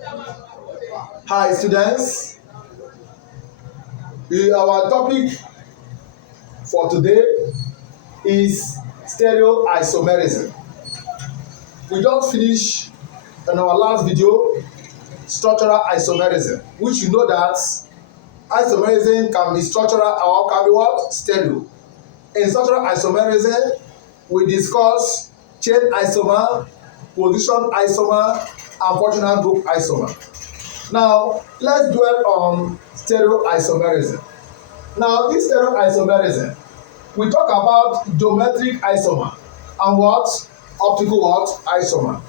Hi students, our topic for today is stereoisomerism. We just finished in our last video structural isomerism, which you know that isomerism can be structural or can be what? Stereo. In structural isomerism, we discuss chain isomer, position isomer, and functional group isomer. Now, let's dwell on stereoisomerism. Now, this stereoisomerism, we talk about geometric isomer and what? Optical what? Isomer.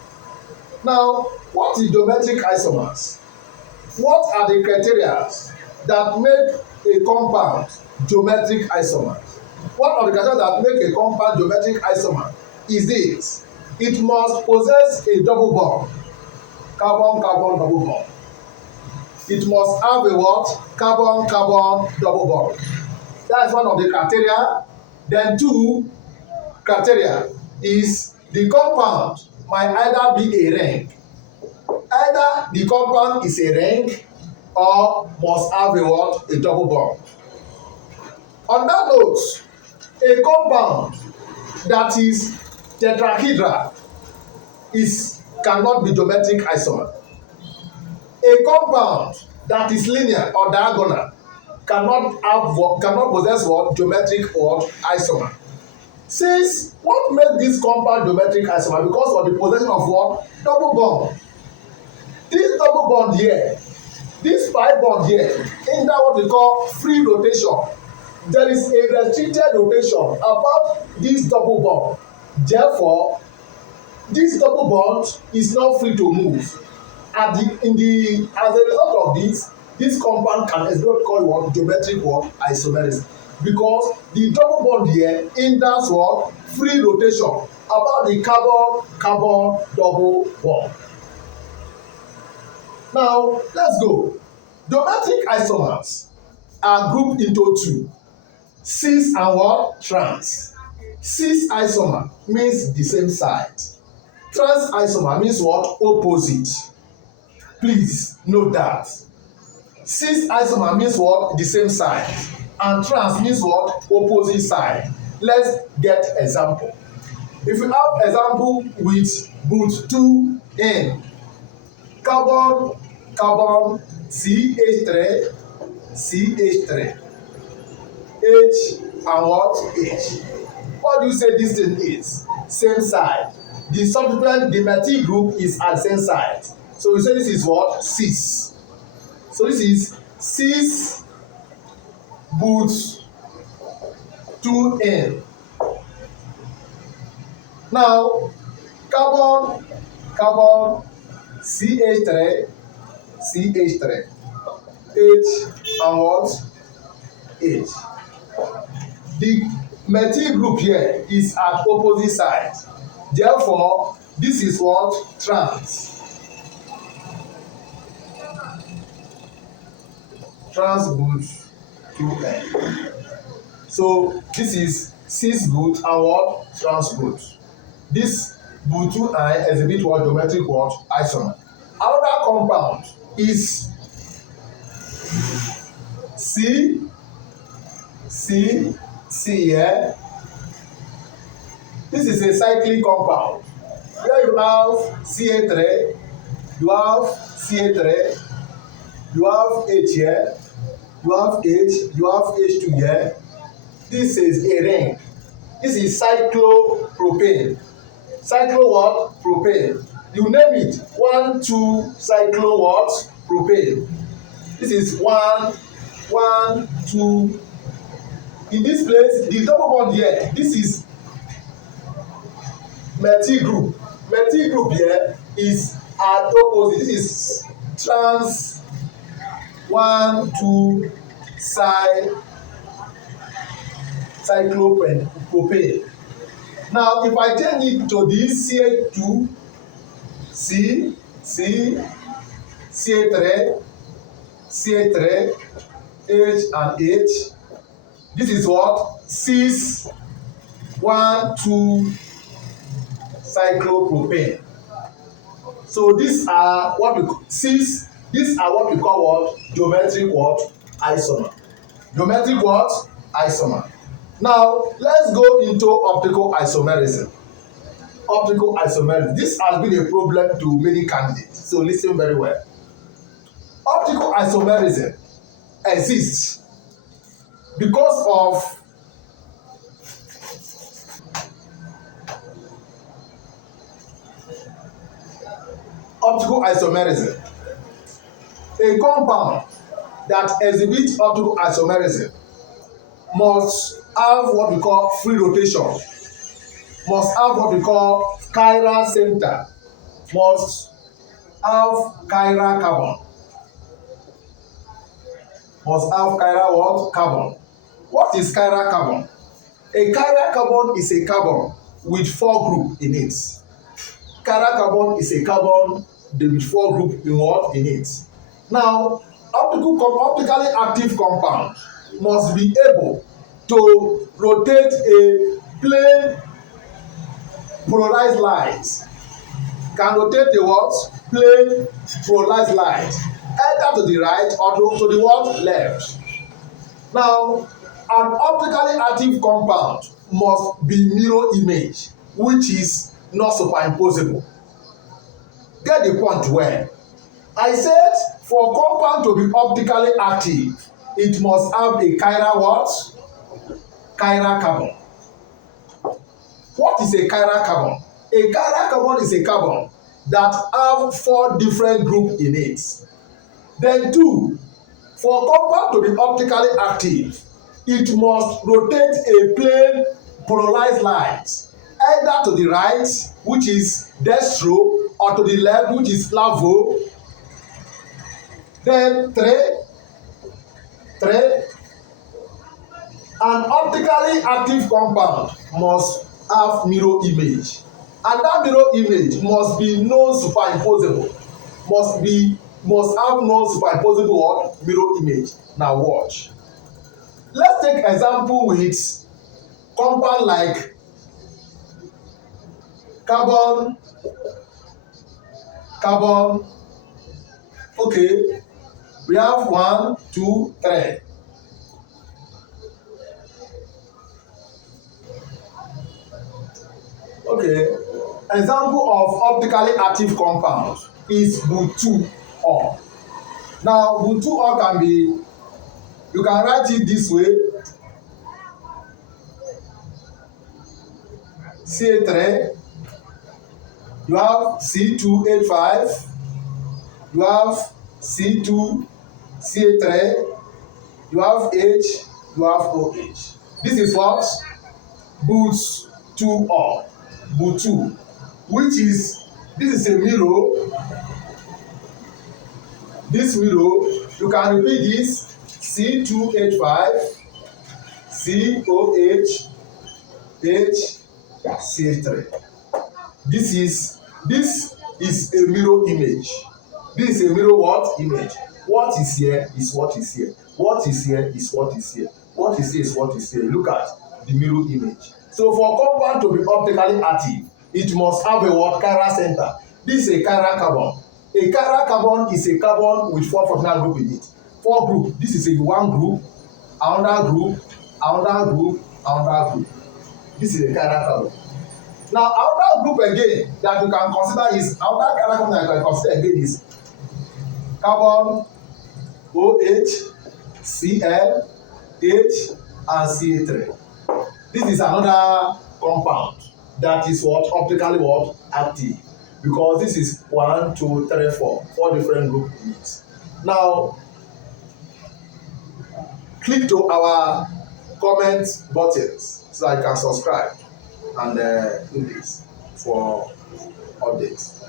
Now, what is geometric isomers? What are the criteria that make a compound geometric isomer? What are the criteria that make a compound geometric isomer? Is this: it must possess a double bond, carbon-carbon double bond. It must have a what? Carbon-carbon double bond. That is one of the criteria. Then two criteria is the compound might either be a ring. Either the compound is a ring or must have a what? A double bond. On that note, a compound that is tetrahedral cannot be geometric isomer. A compound that is linear or diagonal cannot possess what? Geometric or isomer. Since what makes this compound geometric isomer? Because of the possession of what? Double bond. This double bond here, this pi bond here, in that what we call free rotation. There is a restricted rotation about this double bond. Therefore, this double bond is not free to move. As a result of this compound can not call what? Geometric what? Isomerism. Because the double bond here hinders what? Free rotation about the carbon-carbon double bond. Now, let's go. Geometric isomers are grouped into two: cis and what? Trans. Cis isomer means the same side. Trans isomer means what? Opposite. Please note that. Cis isomer means what? The same side. And trans means what? Opposite side. Let's get example. If you have example with both 2N, carbon, CH3, H and what? H. What do you say this thing is? Same side. The subsequent methyl group is at the same side. So we say this is what? Cis. So this is cis but 2N. Now, carbon, CH3, H and what? H. The methyl group here is at opposite side. Therefore, this is what? Trans. Trans but 2N. So this is cis but and what? Trans but. This but 2I exhibit what? Geometric what? Isomer. Another compound is C here. This is a cyclic compound. Here you have Ca3, you have Ca3, you have H here, you have H, you have H2 here. This is a ring. This is cyclopropane. Cyclo what? Propane. You name it. 1, 2, cyclo what? Propane. This is 1, 2. In this place, the double bond here, this is methyl group. Methyl group here is at opposite. This is trans 1, 2, cyclopropane. Now, if I change it to this CH2, CH3, H and H, this is what? Cis 1, 2 cyclopropane. So these are what we call what? Geometric what? Isomer. Geometric what? Isomer. Now let's go into optical isomerism. Optical isomerism. This has been a problem to many candidates. So listen very well. Optical isomerism exists because of optical isomerism. A compound that exhibits optical isomerism must have what we call free rotation, must have what we call chiral center, must have chiral carbon, must have chiral what? Carbon. What is chiral carbon? A chiral carbon is a carbon with 4 groups in it. Chiral carbon is a carbon with 4 groups in what? In it. Now, optically active compound must be able to rotate a plane polarized light. Can rotate a what? Plane polarized light either to the right or to the what? Left. Now, an optically active compound must be mirror image, which is not superimposable. Get the point well. I said for compound to be optically active, it must have a chiral what? Chiral carbon. What is a chiral carbon? A chiral carbon is a carbon that have 4 different groups in it. Then 2, for compound to be optically active, it must rotate a plane polarized light either to the right, which is dextro, or to the left, which is lavo. Then 3, an optically active compound must have mirror image, and that mirror image must be non-superimposable, must have non-superimposable what? Mirror image. Now watch. Let's take example with compound like carbon. Okay, we have 1, 2, 3. Okay, example of optically active compound is Bu2O. Now Bu2O can be, you can write it this way: Ca3, you have C2H5, you have C2, Ca3, you have H, you have OH. This is what? Bu2O. Bu2, which is, this is a mirror. This mirror, you can repeat this: C2H5, COH, H, C3. This is a mirror image. This is a mirror what? Image. What is here is what is here. What is here is what is here. What is here is what is here. Look at the mirror image. So for compound to be optically active, it must have a what? Chiral center. This is a chiral carbon. A chiral carbon is a carbon with 4 functional groups in it. 4 groups. This is a 1 group, another group, another group, another group. This is a chiral carbon. Now another group again that you can consider is, another chiral carbon that you can consider again is carbon, OH, Cl, H, and Ca3. This is another compound that is what? Optically what? Active. Because this is 1, 2, 3, 4 different groups in it. Now click to our comment buttons so that you can subscribe and do this for updates.